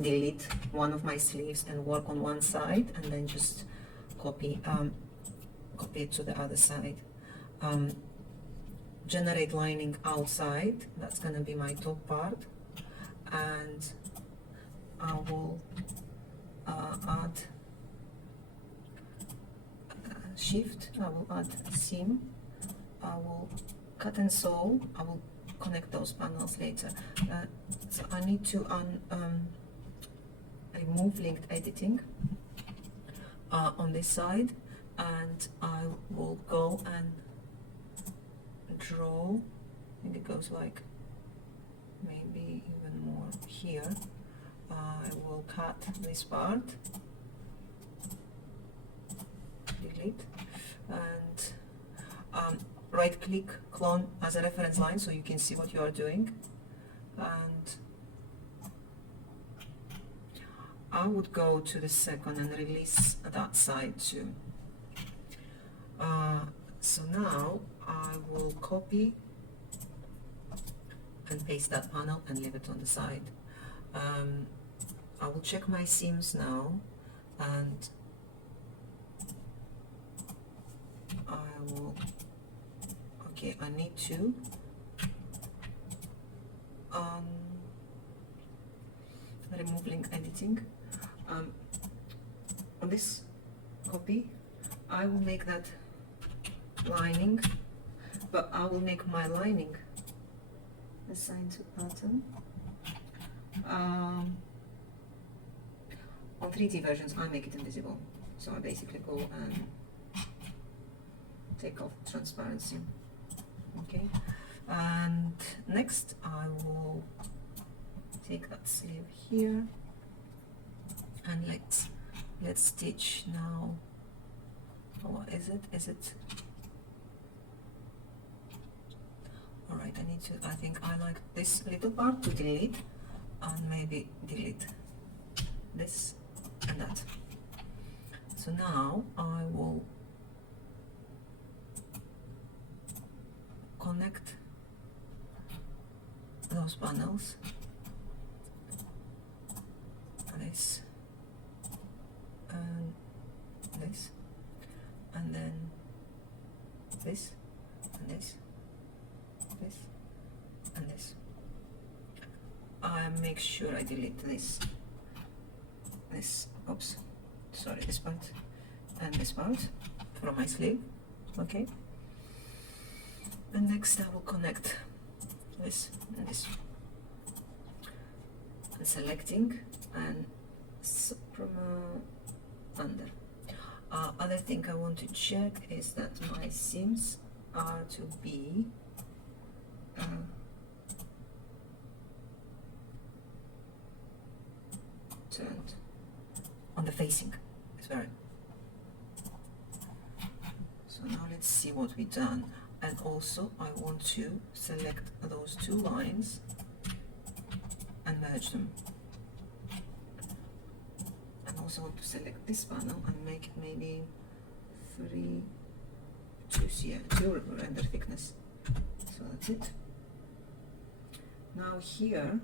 delete one of my sleeves and work on one side, and then just copy it to the other side. Generate lining outside, that's going to be my top part, and I will add shift, I will add seam, I will cut and sew, I will connect those panels later. So I need to remove linked editing on this side, and I will go and draw. I think it goes like maybe even more here. I will cut this part, delete, and right click, clone as a reference line so you can see what you are doing. And I would go to the second and release that side too. So now I will copy and paste that panel and leave it on the side. I will check my seams now, and I will, okay, I need to remove link editing. On this copy, I will make that lining, but I will make my lining assigned to pattern. On 3D versions, I make it invisible, so I basically go and take off transparency. Okay, and next I will take that sleeve here, and let's stitch now. What is it? Is it? All right, I need to. I think I like this little part to delete, and maybe delete this and that. So now I will connect those panels, this and this, and then this and this, this and this. I make sure I delete this, oops, sorry, this part and this part from my sleeve. Okay, and next I will connect this and this, and selecting and under. Other thing I want to check is that my seams are to be turned on the facing. Sorry. So now let's see what we've done. And also I want to select those two lines and merge them. And also want to select this panel and make it maybe 2 render thickness. So that's it. Now here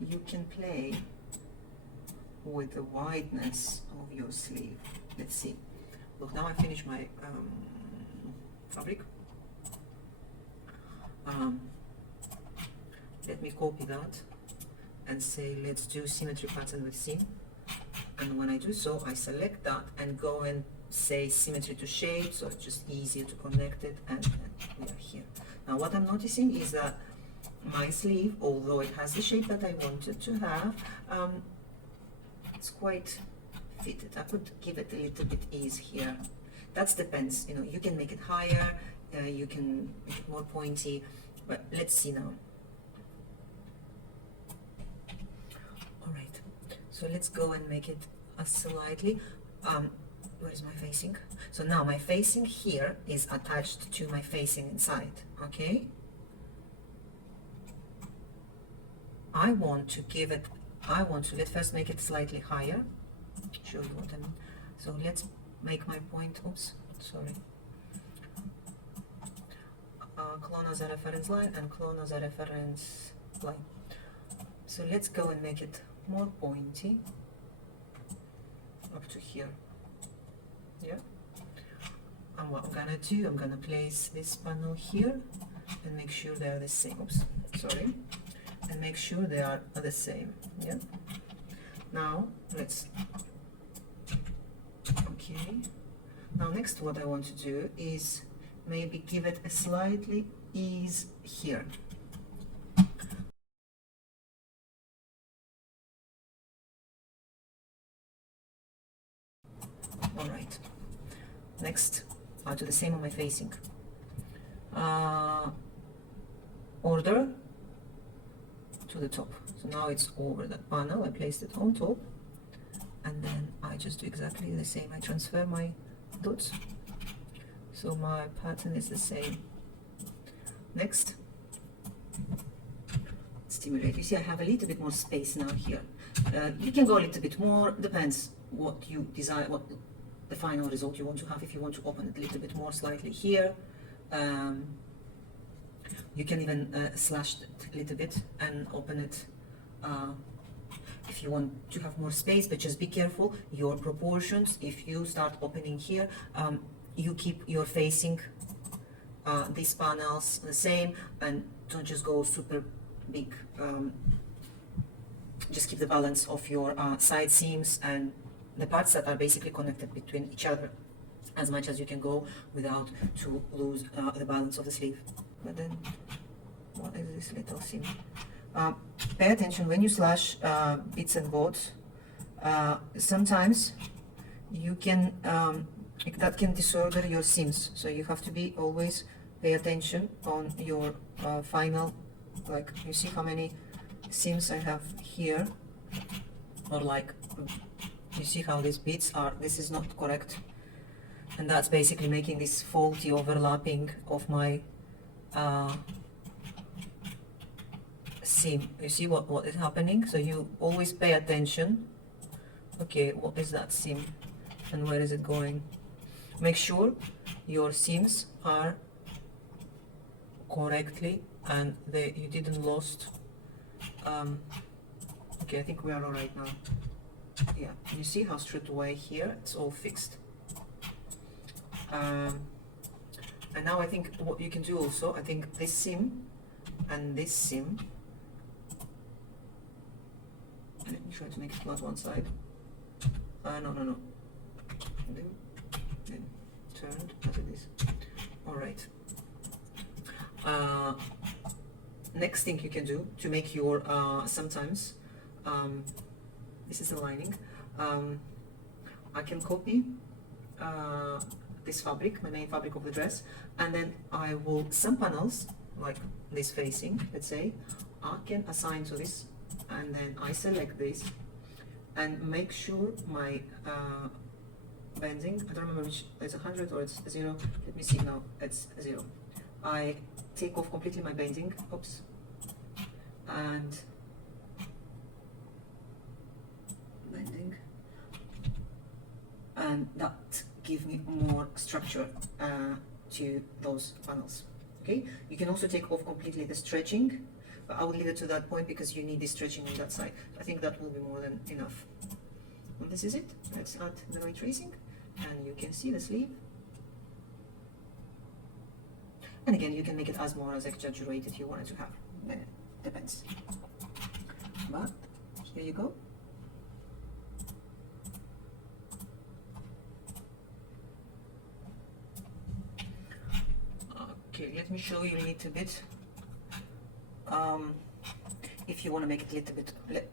you can play with the wideness of your sleeve. Let's see. Look, now I finished my fabric. Let me copy that and say let's do symmetry pattern with seam, and when I do so I select that and go and say symmetry to shape, so it's just easier to connect it, and we are here. Now what I'm noticing is that my sleeve, although it has the shape that I wanted to have, it's quite fitted. I could give it a little bit ease here. That depends, you know, you can make it higher, you can make it more pointy, but let's see now. All right, so let's go and make it a slightly, where is my facing? So now my facing here is attached to my facing inside, okay? I want to give it, let's first make it slightly higher, show you what I mean. So let's make my point, oops, sorry. Clone as a reference line and clone as a reference line. So let's go and make it more pointy up to here. Yeah. And what I'm gonna do, I'm gonna place this panel here and make sure they are the same. Oops, sorry. And make sure they are the same. Yeah. Now let's. Okay. Now next, what I want to do is maybe give it a slightly ease here. All right. Next, I'll do the same on my facing. Order to the top. So now it's over that panel. I placed it on top, and then I just do exactly the same. I transfer my dots, so my pattern is the same. Next, stimulate. You see, I have a little bit more space now here. You can go a little bit more. Depends what you desire, what the final result you want to have. If you want to open it a little bit more slightly here, you can even slash it a little bit and open it if you want to have more space, but just be careful your proportions. If you start opening here, you keep your facing these panels the same, and don't just go super big. Just keep the balance of your side seams and the parts that are basically connected between each other as much as you can go without to lose the balance of the sleeve. But then, what is this little seam? Pay attention when you slash bits and bobs. Sometimes you can that can disorder your seams, so you have to be always pay attention on your final. Like, you see how many seams I have here, or like you see how these bits are. This is not correct, and that's basically making this faulty overlapping of my seam. You see what is happening? So you always pay attention. Okay, what is that seam and where is it going? Make sure your seams are correctly and you didn't lost. Okay, I think we are all right now. Yeah, you see how straight away here it's all fixed. And now I think what you can do also, I think this seam and this seam, let me try to make it flat one side. No. Then turned as it is. All right. Next thing you can do to make your sometimes this is the lining. I can copy this fabric, my main fabric of the dress, and then I will, some panels like this facing, let's say, I can assign to this, and then I select this and make sure my bending, I don't remember which, it's 100 or it's 0, let me see now, it's 0. I take off completely my bending, oops, and bending, and that give me more structure to those panels. Okay, you can also take off completely the stretching, but I will leave it to that point because you need the stretching on that side. I think that will be more than enough. And this is it. Let's add the ray tracing, and you can see the sleeve. And again, you can make it as more as exaggerated you want it to have. Depends. But here you go. Okay, let me show you a little bit. If you want to make it a little bit,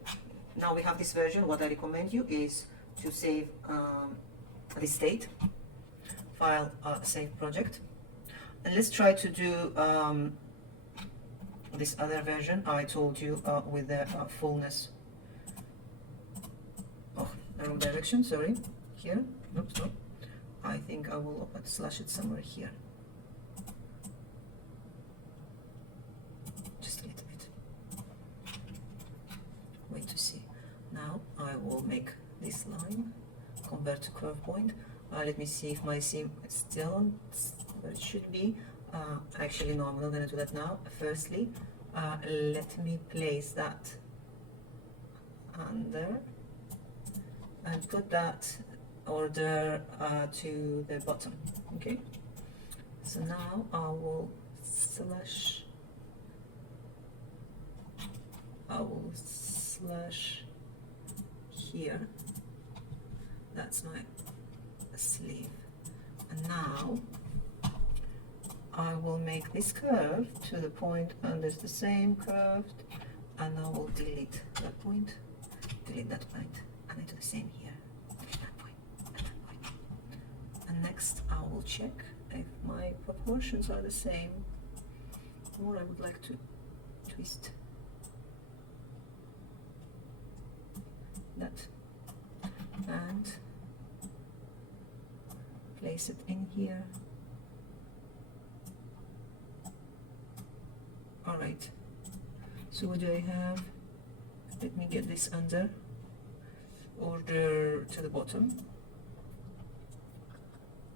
now we have this version. What I recommend you is to save the state file, save project, and let's try to do this other version I told you with the fullness. Oh, wrong direction, sorry. Here, oops, no. I think I will slash it somewhere here. Just a little bit. Wait to see. Now I will make this line, convert to curve point. Let me see if my seam is still on where it should be. Actually, no, I'm not going to do that now. Firstly, let me place that under and put that order to the bottom. Okay, so now I will slash here. That's my sleeve, and now I will make this curve to the point, and there's the same curved, and I will delete that point, and I do the same here, delete that point, and that point. And next I will check if my proportions are the same, or I would like to twist that and place it in here. Alright, so what do I have? Let me get this under, order to the bottom,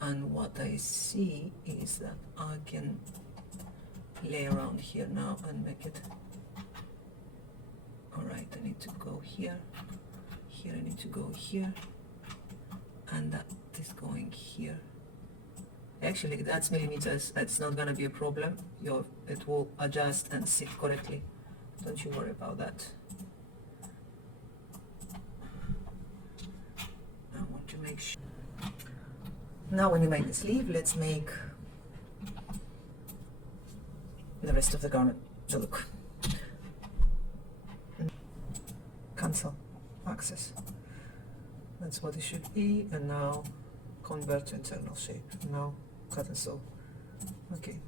and what I see is that I can lay around here now and make it. Alright, I need to go here, I need to go here, and that is going here. Actually, that's millimeters, that's not gonna be a problem. It will adjust and sit correctly. Don't you worry about that. I want to make sure. Now when you make the sleeve, let's make the rest of the garment. So look. Cancel. Access. That's what it should be, and now convert to internal shape. Now cut and sew. Okay.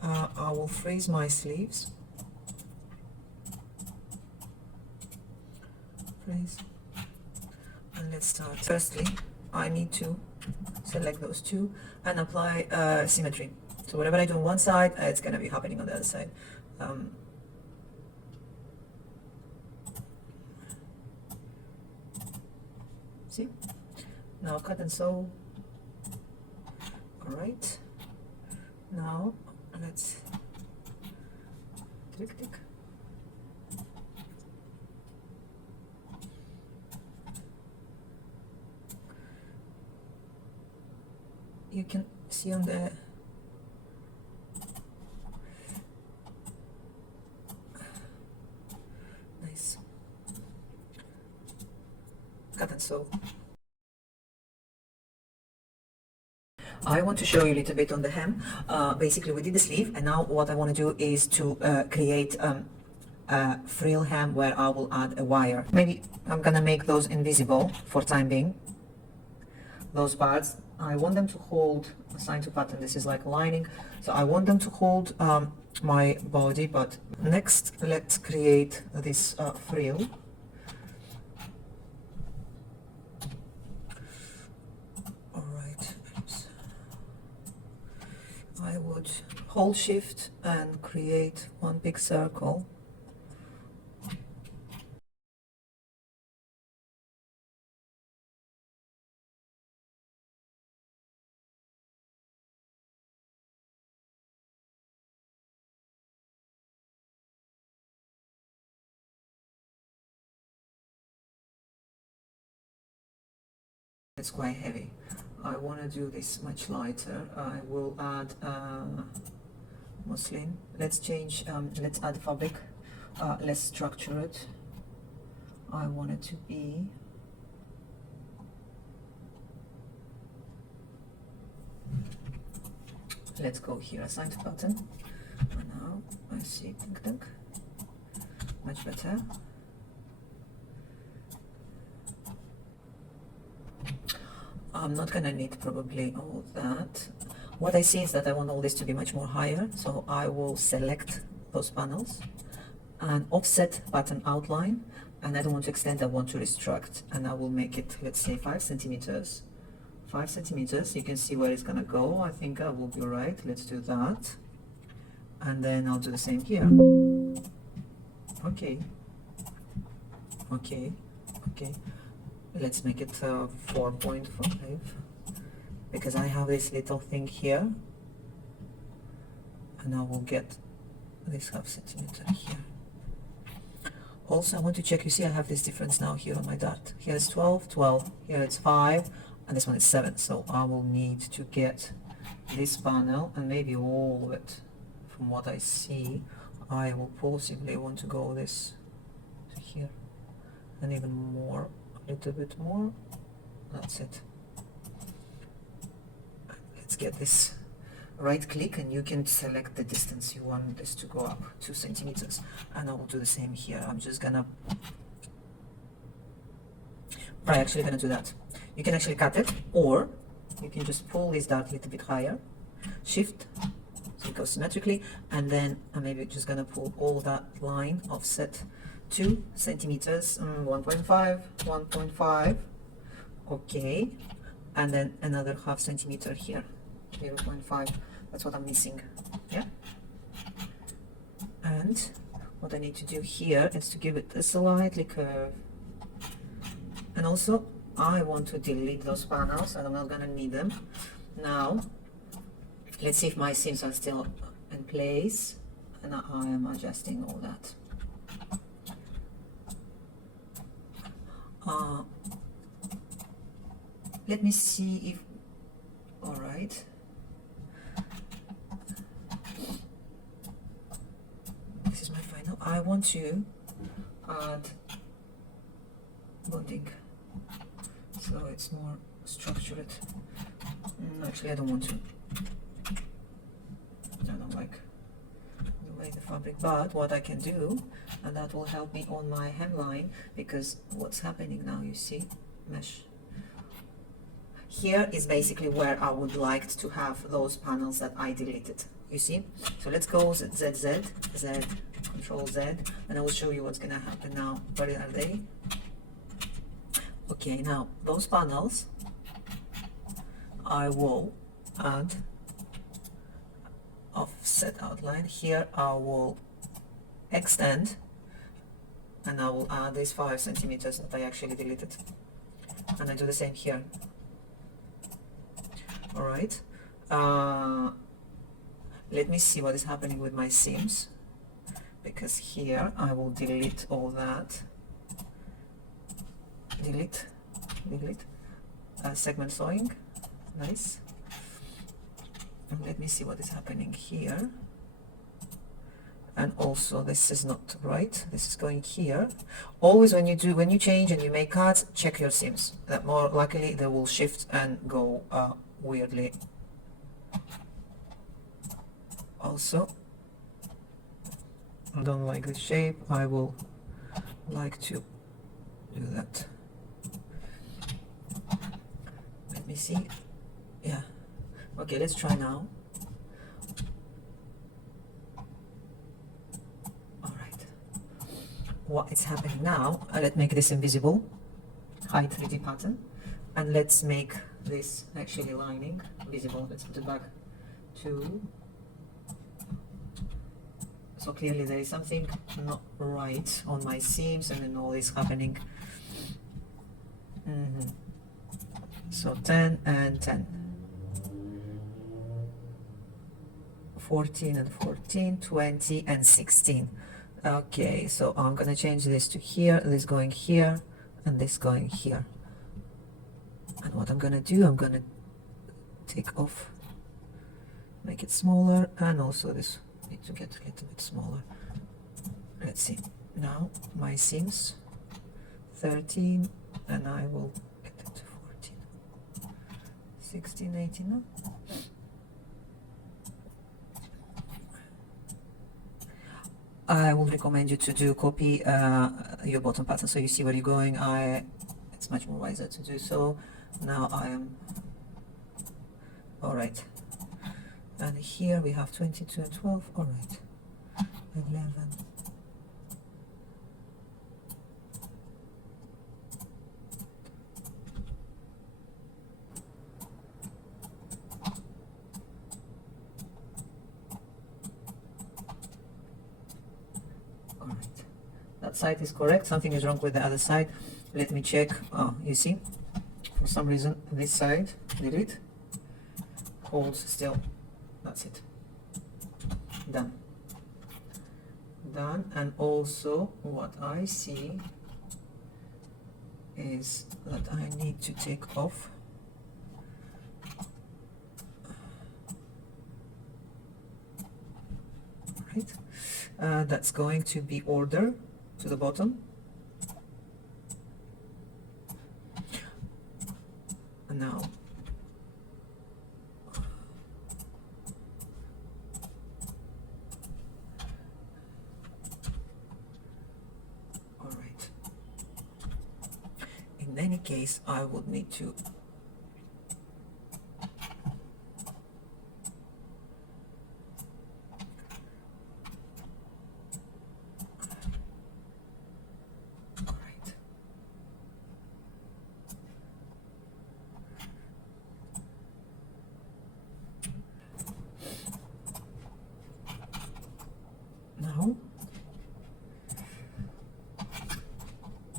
I will freeze my sleeves. Freeze. And let's start. Firstly, I need to select those two and apply symmetry. So whatever I do on one side, it's gonna be happening on the other side. See? Now cut and sew. Alright. Now let's tick. You can see on the nice. Cut and sew. I want to show you a little bit on the hem. Basically we did the sleeve, and now what I want to do is to create a frill hem where I will add a wire. Maybe I'm gonna make those invisible for time being. Those parts, I want them to hold, assigned to pattern, this is like lining, so I want them to hold my body. But next let's create this frill. I would hold shift and create one big circle. It's quite heavy. I want to do this much lighter. I will add muslin. Let's change, let's add fabric, less structured. I want it to be let's go here, assign to pattern. And now I see, much better. I'm not gonna need probably all that. What I see is that I want all this to be much more higher, so I will select those panels and offset pattern outline, and I don't want to extend, I want to restruct, and I will make it, let's say 5 centimeters. 5 centimeters, you can see where it's gonna go. I think I will be right. Let's do that, and then I'll do the same here. Okay. Let's make it 4.5, because I have this little thing here, and I will get this half centimeter here. Also, I want to check, you see I have this difference now here on my dot. Here it's 12, 12, here it's 5, and this one is 7. So I will need to get this panel, and maybe all of it. From what I see, I will possibly want to go this to here, and even more, a little bit more. That's it. Let's get this. Right click and you can select the distance you want this to go up 2 centimeters, and I will do the same here. I'm just gonna actually gonna do that. You can actually cut it, or you can just pull this dart a little bit higher, shift so it goes symmetrically, and then I'm maybe just gonna pull all that line offset 2 centimeters, 1.5, 1.5, okay, and then another half centimeter here, 0.5. That's what I'm missing. Yeah. And what I need to do here is to give it a slightly curve. And also I want to delete those panels, and I'm not gonna need them. Now let's see if my seams are still in place, and I am adjusting all that. Let me see if, all right. This is my final. I want to add bonding, so it's more structured. Actually, I don't want to. I don't like the way the fabric, but what I can do, and that will help me on my hemline, because what's happening now, you see, mesh. Here is basically where I would like to have those panels that I deleted. You see? So let's go Z, Control Z, and I will show you what's gonna happen now. Where are they? Okay, now those panels I will add offset outline. Here I will extend, and I will add these 5 centimeters that I actually deleted, and I do the same here. All right. Let me see what is happening with my seams, because here I will delete all that. Delete. Segment sewing. Nice. And let me see what is happening here. And also this is not right. This is going here. Always when you change and you make cuts, check your seams. That more likely they will shift and go weirdly. Also, I don't like the shape. I will like to do that. Let me see. Yeah. Okay, let's try now. All right. What is happening now? Let's make this invisible. Hide 3D pattern, and let's make this actually lining visible. Let's put it back to. So clearly there is something not right on my seams, and then all this happening. So 10 and 10. 14 and 14, 20 and 16. Okay, so I'm gonna change this to here, this going here, and this going here. And what I'm gonna do, I'm gonna take off, make it smaller, and also this need to get a little bit smaller. Let's see. Now my seams 13, and I will get it to 14, 16, 18. No? I will recommend you to do copy your bottom pattern, so you see where you're going. It's much more wiser to do so. Now I am all right. And here we have 22 and 12, all right, 11. All right, that side is correct. Something is wrong with the other side. Let me check. Oh, you see, for some reason this side, delete, holds still. That's it. Done. done. And also what I see is that I need to take off that's going to be order to the bottom. And now all right, in any case I would need to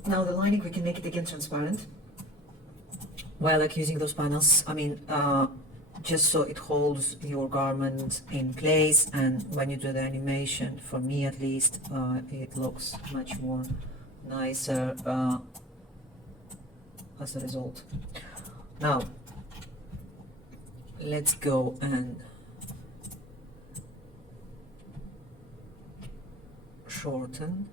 now the lining, we can make it again transparent while like using those panels. I mean, just so it holds your garment in place, and when you do the animation, for me at least, it looks much more nicer as a result. Now let's go and shorten.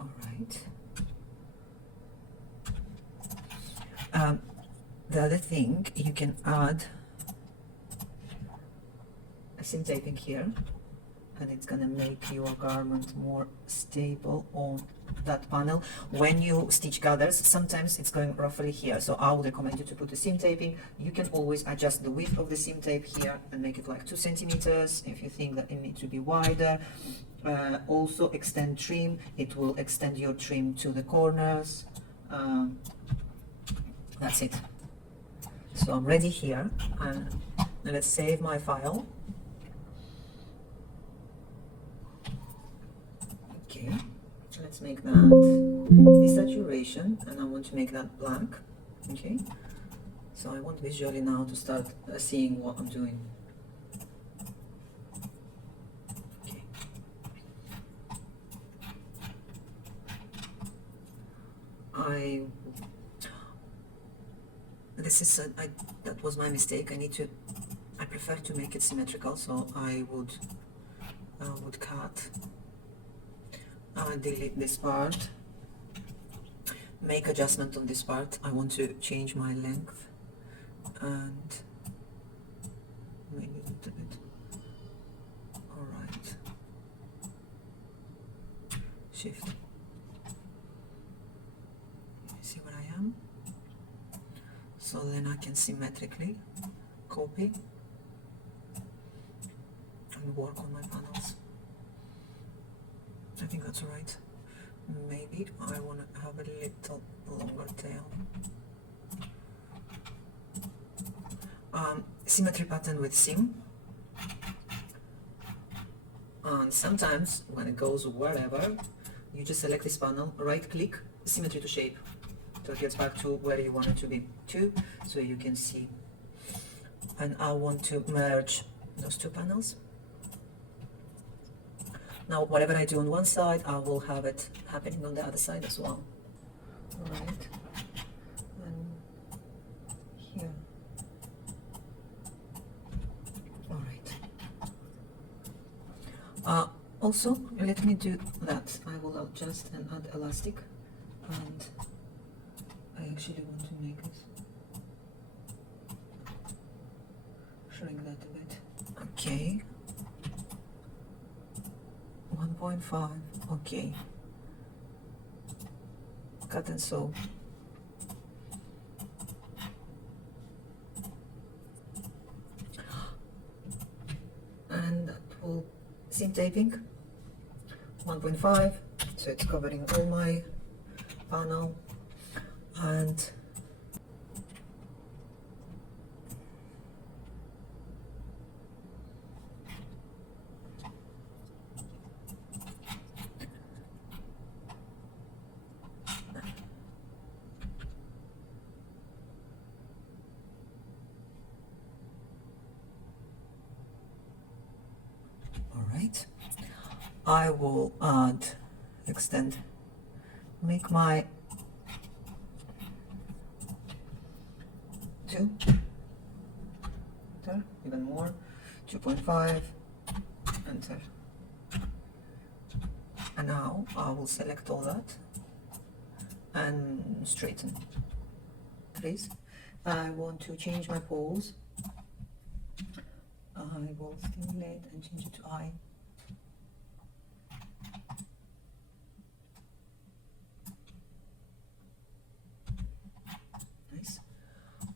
All right. The other thing, you can add a seam taping here, and it's gonna make your garment more stable on that panel. When you stitch gathers, sometimes it's going roughly here, so I would recommend you to put the seam taping. You can always adjust the width of the seam tape here and make it like 2 centimeters if you think that it needs to be wider. Also extend trim, it will extend your trim to the corners. That's it. So I'm ready here, and let's save my file. Okay, let's make that desaturation, and I want to make that black. Okay, so I want visually now to start seeing what I'm doing. Okay, that was my mistake. I prefer to make it symmetrical, so I would cut, delete this part, make adjustment on this part. I want to change my length and maybe a little bit. All right, shift. See where I am? So then I can symmetrically copy and work on my panels. I think that's all right. Maybe I want to have a little longer tail. Symmetry pattern with seam. And sometimes when it goes wherever, you just select this panel, right click, symmetry to shape. So it gets back to where you want it to be too, so you can see. And I want to merge those two panels. Now whatever I do on one side, I will have it happening on the other side as well. All right, and here. All right. Also, let me do that. I will adjust and add elastic, and I actually want to make this, shrink that a bit. Okay, 1.5. Okay, cut and sew. And that will seam taping 1.5, so it's covering all my panel. And I will extend, make my 2, enter, even more, 2.5, enter. And now I will select all that and straighten. Please. I want to change my pose. I will stimulate and change it to I. Nice.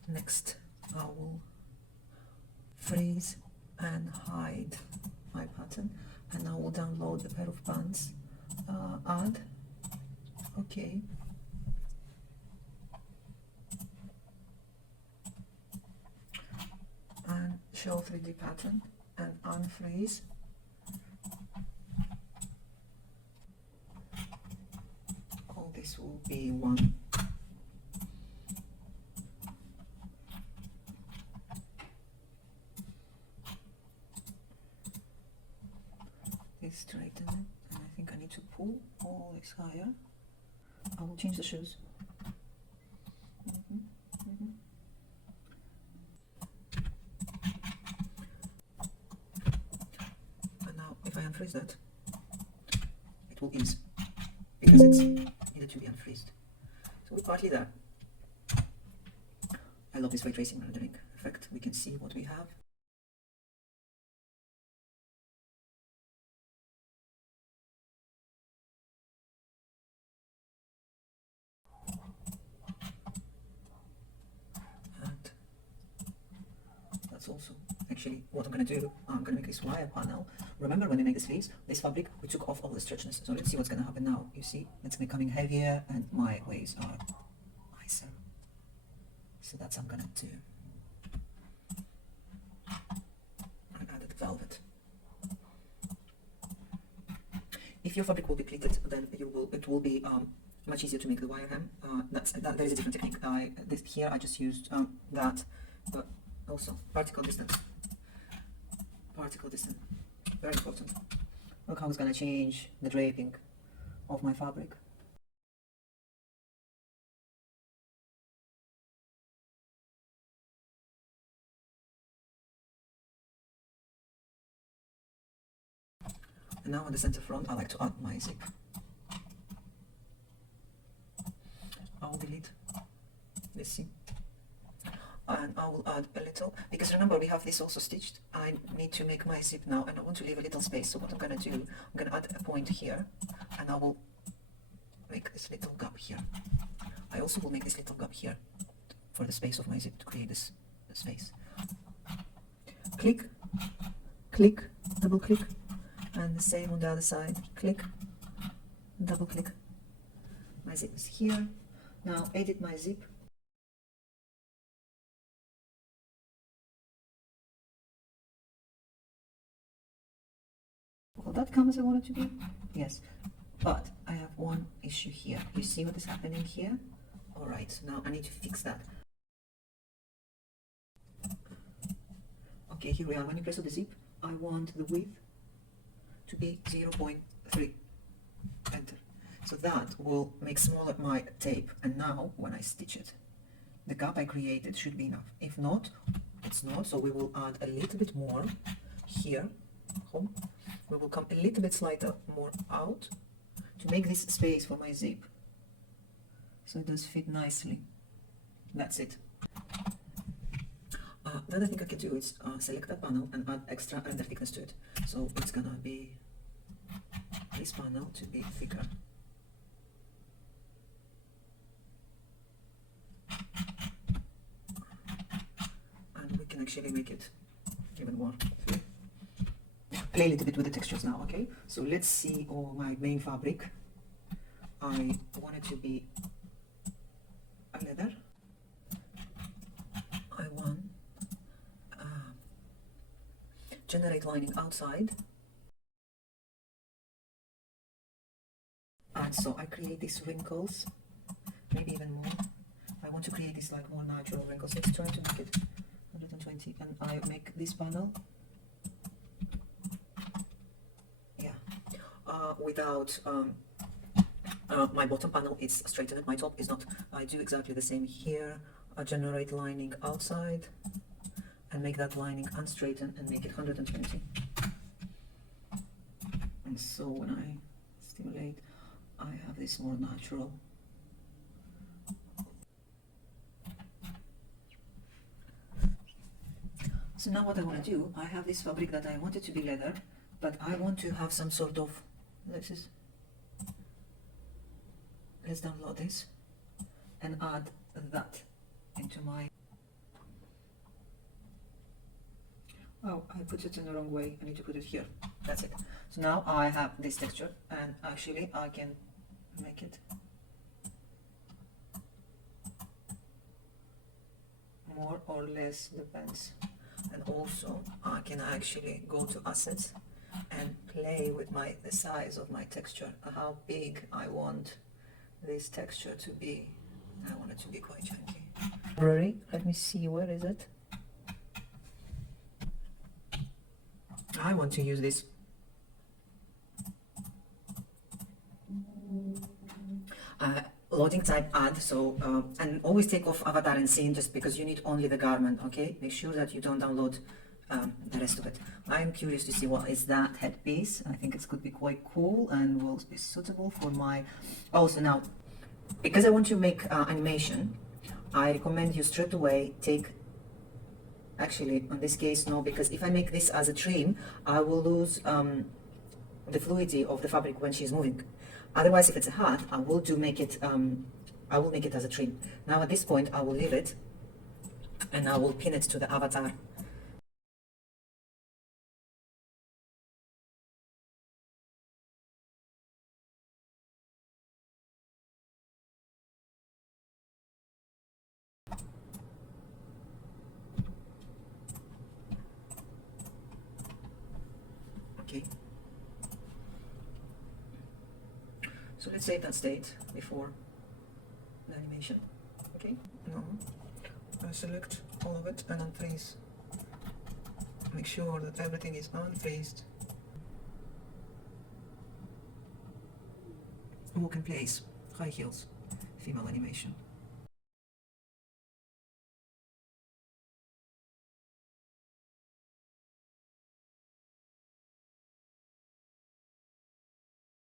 Next, I will freeze and hide my pattern, and I will download a pair of pants. Add. Okay. And show 3D pattern and unfreeze. All this will be one. This straighten it, and I think I need to pull all this higher. I will change the shoes. And now if I unfreeze that, it will ease because it's needed to be unfreezed. So we're partly there. I love this ray tracing rendering effect. We can see what we have. Also, actually, what I'm going to do, I'm going to make this wire panel. Remember when we make the sleeves, this fabric, we took off all the stretchiness. So let's see what's going to happen now. You see, it's becoming heavier and my waves are nicer. So that's what I'm going to do. I added velvet. If your fabric will be pleated, then it will be much easier to make the wire hem. There is a different technique. Here I just used that, but also particle distance, very important. Look how it's going to change the draping of my fabric. And now on the center front I like to add my zip. I'll delete this seam. And I will add a little, because remember we have this also stitched. I need to make my zip now and I want to leave a little space. So what I'm going to do, I'm going to add a point here and I will make this little gap here. I also will make this little gap here for the space of my zip to create this space. Click, click, double click, and the same on the other side. Click, double click. My zip is here. Now edit my zip. Will that come as I want it to be? Yes. But I have one issue here. You see what is happening here? Alright, so now I need to fix that. Okay, here we are. When you press on the zip, I want the width to be 0.3. Enter. So that will make smaller my tape. And now, when I stitch it, the gap I created should be enough. If not, it's not. So we will add a little bit more here. Home. We will come a little bit slighter more out to make this space for my zip so it does fit nicely. That's it. The other thing I can do is select that panel and add extra render thickness to it. So it's gonna be this panel to be thicker. And we can actually make it even more. Play a little bit with the textures now, okay? So let's see my main fabric. I want it to be a leather. I want generate lining outside. And so I create these wrinkles, maybe even more. I want to create these like more natural wrinkles. Let's try to make it 120, and I make this panel. without my bottom panel is straightened, my top is not. I do exactly the same here. I generate lining outside and make that lining unstraightened and make it 120. And so when I stimulate, I have this more natural. So now what I want to do, I have this fabric that I want it to be leather, but I want to have some sort of, let's download this and add that into my, oh, I put it in the wrong way, I need to put it here, that's it. So now I have this texture, and actually I can make it more or less, depends. And also I can actually go to assets and play with the size of my texture, how big I want this texture to be. I want it to be quite chunky. Let me see, where is it? I want to use this loading type add, so and always take off avatar and scene, just because you need only the garment. Okay, make sure that you don't download the rest of it. I am curious to see what is that headpiece. I think it could be quite cool and will be suitable for my, also now because I want to make animation, I recommend you straight away take, actually in this case no, because if I make this as a trim I will lose the fluidity of the fabric when she's moving. Otherwise, if it's a hat, I will make it as a trim. Now at this point, I will leave it and I will pin it to the avatar. Okay. So let's save that state before the animation. Okay. Now I select all of it and unfreeze. Make sure that everything is unfreezed. Walk in place, high heels, female animation.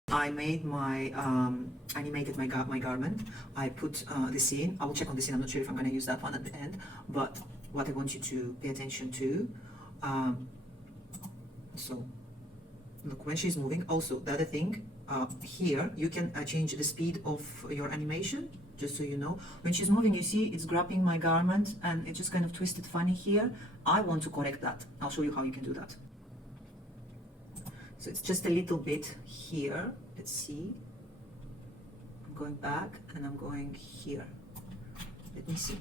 I made my animated my garment. I put the scene. I will check on the scene. I'm not sure if I'm going to use that one at the end, but what I want you to pay attention to. So look when she's moving. Also, the other thing here, you can change the speed of your animation. Just so you know, when she's moving, you see it's grabbing my garment and it just kind of twisted funny here. I want to correct that. I'll show you how you can do that. So it's just a little bit here. Let's see. I'm going back and I'm going here. Let me see.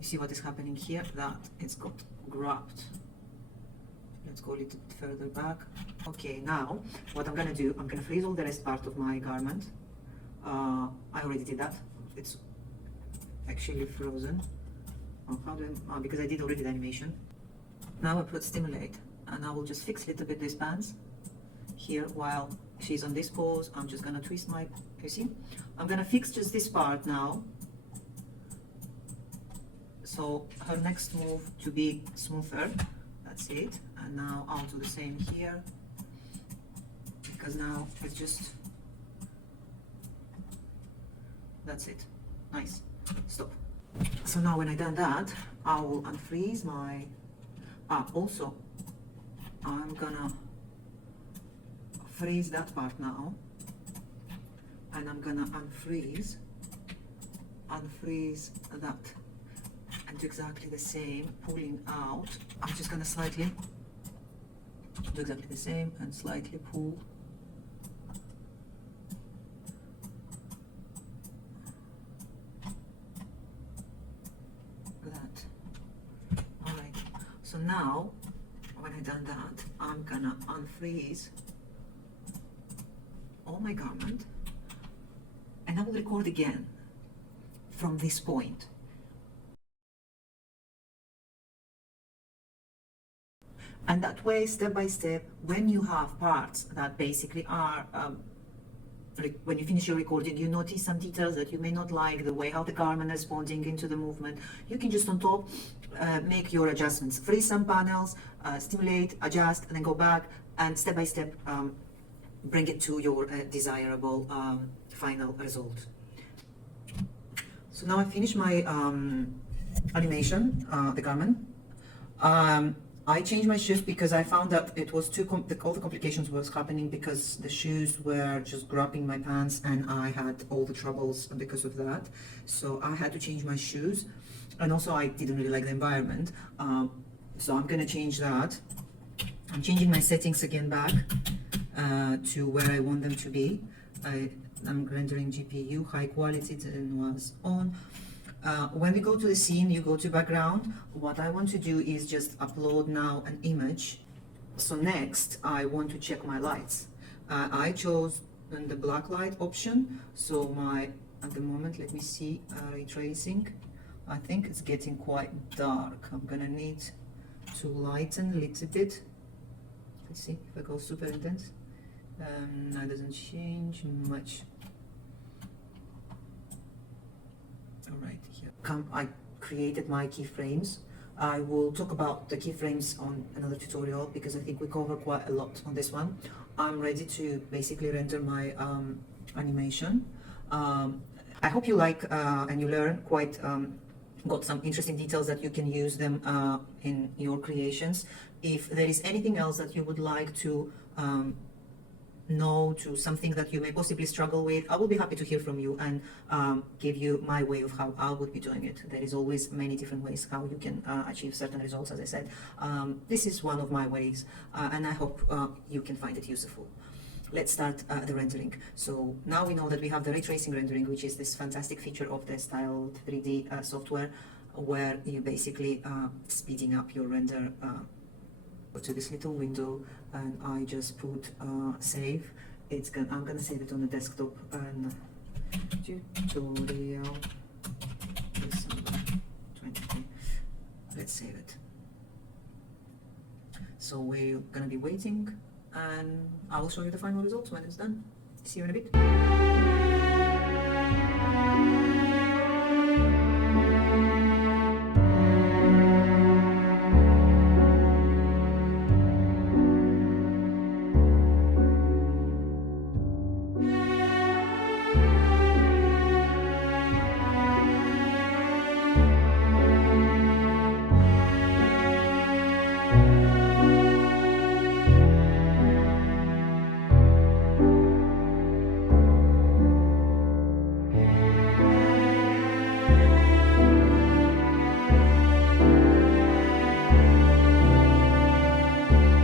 You see what is happening here? That it's got grabbed. Let's go a little bit further back. Okay, now what I'm gonna do, I'm gonna freeze all the rest part of my garment. I already did that. It's actually frozen. Oh, how do I, because I did already the animation. Now I put stimulate. And I will just fix a little bit these bands here while she's on this pose. I'm just gonna twist my, you see? I'm gonna fix just this part now. So her next move to be smoother, that's it. And now I'll do the same here. Because now it's just, that's it, nice, stop. So now when I done that, I will unfreeze my, also, I'm gonna freeze that part now, and I'm gonna unfreeze that, and do exactly the same, pulling out. I'm just gonna slightly do exactly the same and slightly pull. That. All right. So now, when I done that, I'm gonna unfreeze all my garment, and I will record again from this point. And that way, step by step, when you have parts that basically are when you finish your recording, you notice some details that you may not like, the way how the garment is responding into the movement. You can just on top make your adjustments, freeze some panels, stimulate, adjust, and then go back, and step by step bring it to your desirable final result. So now I finished my animation, the garment. I changed my shoes because I found that it was all the complications was happening because the shoes were just grabbing my pants, and I had all the troubles because of that. So I had to change my shoes, and also I didn't really like the environment. So I'm gonna change that. I'm changing my settings again back to where I want them to be. I'm rendering GPU high quality, then was on. When we go to the scene, you go to background. What I want to do is just upload now an image. So next, I want to check my lights. I chose the black light option. So at the moment, let me see, ray tracing. I think it's getting quite dark. I'm gonna need to lighten a little bit. Let's see if I go super intense. That doesn't change much. Alright, here I created my keyframes. I will talk about the keyframes on another tutorial because I think we cover quite a lot on this one. I'm ready to basically render my animation. I hope you like and you learn quite got some interesting details that you can use them in your creations. If there is anything else that you would like to know, to something that you may possibly struggle with, I will be happy to hear from you and give you my way of how I would be doing it. There is always many different ways how you can achieve certain results, as I said. This is one of my ways, and I hope you can find it useful. Let's start the rendering. So now we know that we have the ray tracing rendering, which is this fantastic feature of the Style3D software, where you basically speeding up your render. Go to this little window, and I just put save. I'm gonna save it on the desktop, and tutorial December 23. Let's save it. So we're gonna be waiting, and I will show you the final results when it's done. See you in a bit.